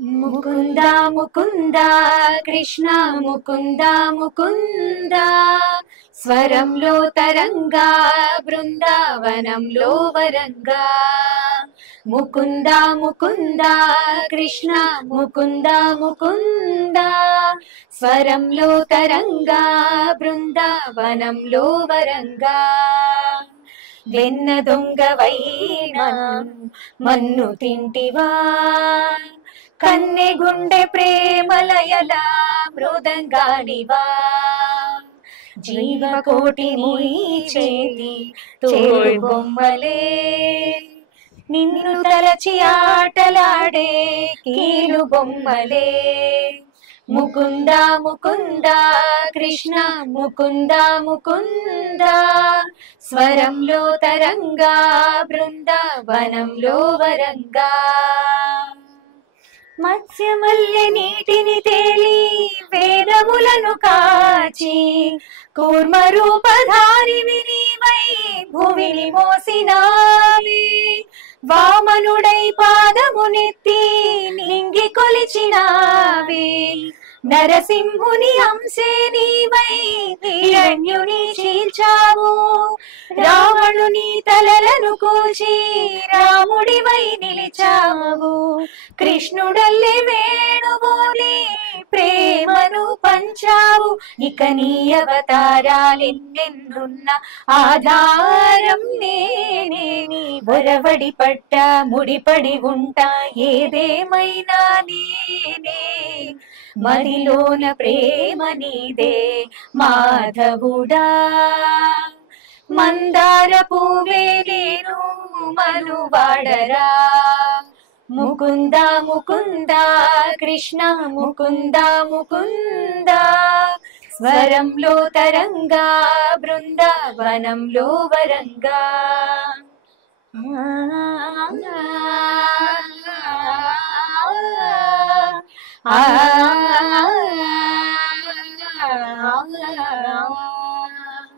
ముకుంద ముకుంద కృష్ణ ముకుంద ముకుంద స్వరంలో తరంగా బృందావనంలో వరంగా ముకుంద ముకుంద కృష్ణ ముకుంద ముకుంద స్వరంలో తరంగా బృందావనంలో వరంగా వెన్న దొంగవైనా మన్ను తింటివా కన్నె గుండె ప్రేమలయల మృదంగానివా జీవకోటి నీ చేతి తోడు బొమ్మలే నిన్ను తలచి ఆటలాడే కీలు బొమ్మలే ముకుంద ముకుంద కృష్ణ ముకుంద ముకుంద స్వరంలో తరంగా బృందావనంలో వరంగా మత్స్యమల్లె నీటిని తేలి వేదములను కాచి కూర్మ రూపధారివి నీవై భూమిని మోసినావి వామనుడై పాదమునెత్తి నింగి కొలిచినావి నరసింహుని అంశే నీవై హిరణ్యుని చీల్చావు రావణుని తలలను కూల్చి రాముడివై నిలిచావు కృష్ణుడల్లే వేణువుని ప్రేమను పంచావు ఇక నీ అవతారాలెన్నెన్నున్న ఆధారం నేనే ఒరవడి పట్ట ముడిపడి ఉంటా ఏదేమైనా నేనే మదిలోన ప్రేమ నీదే మాధవుడా మందార పువ్వే నేను మనువాడరా ముకుంద ముకుంద కృష్ణ ముకుంద ముకుంద స్వరంలో తరంగా బృందావనంలో వరంగా ఆ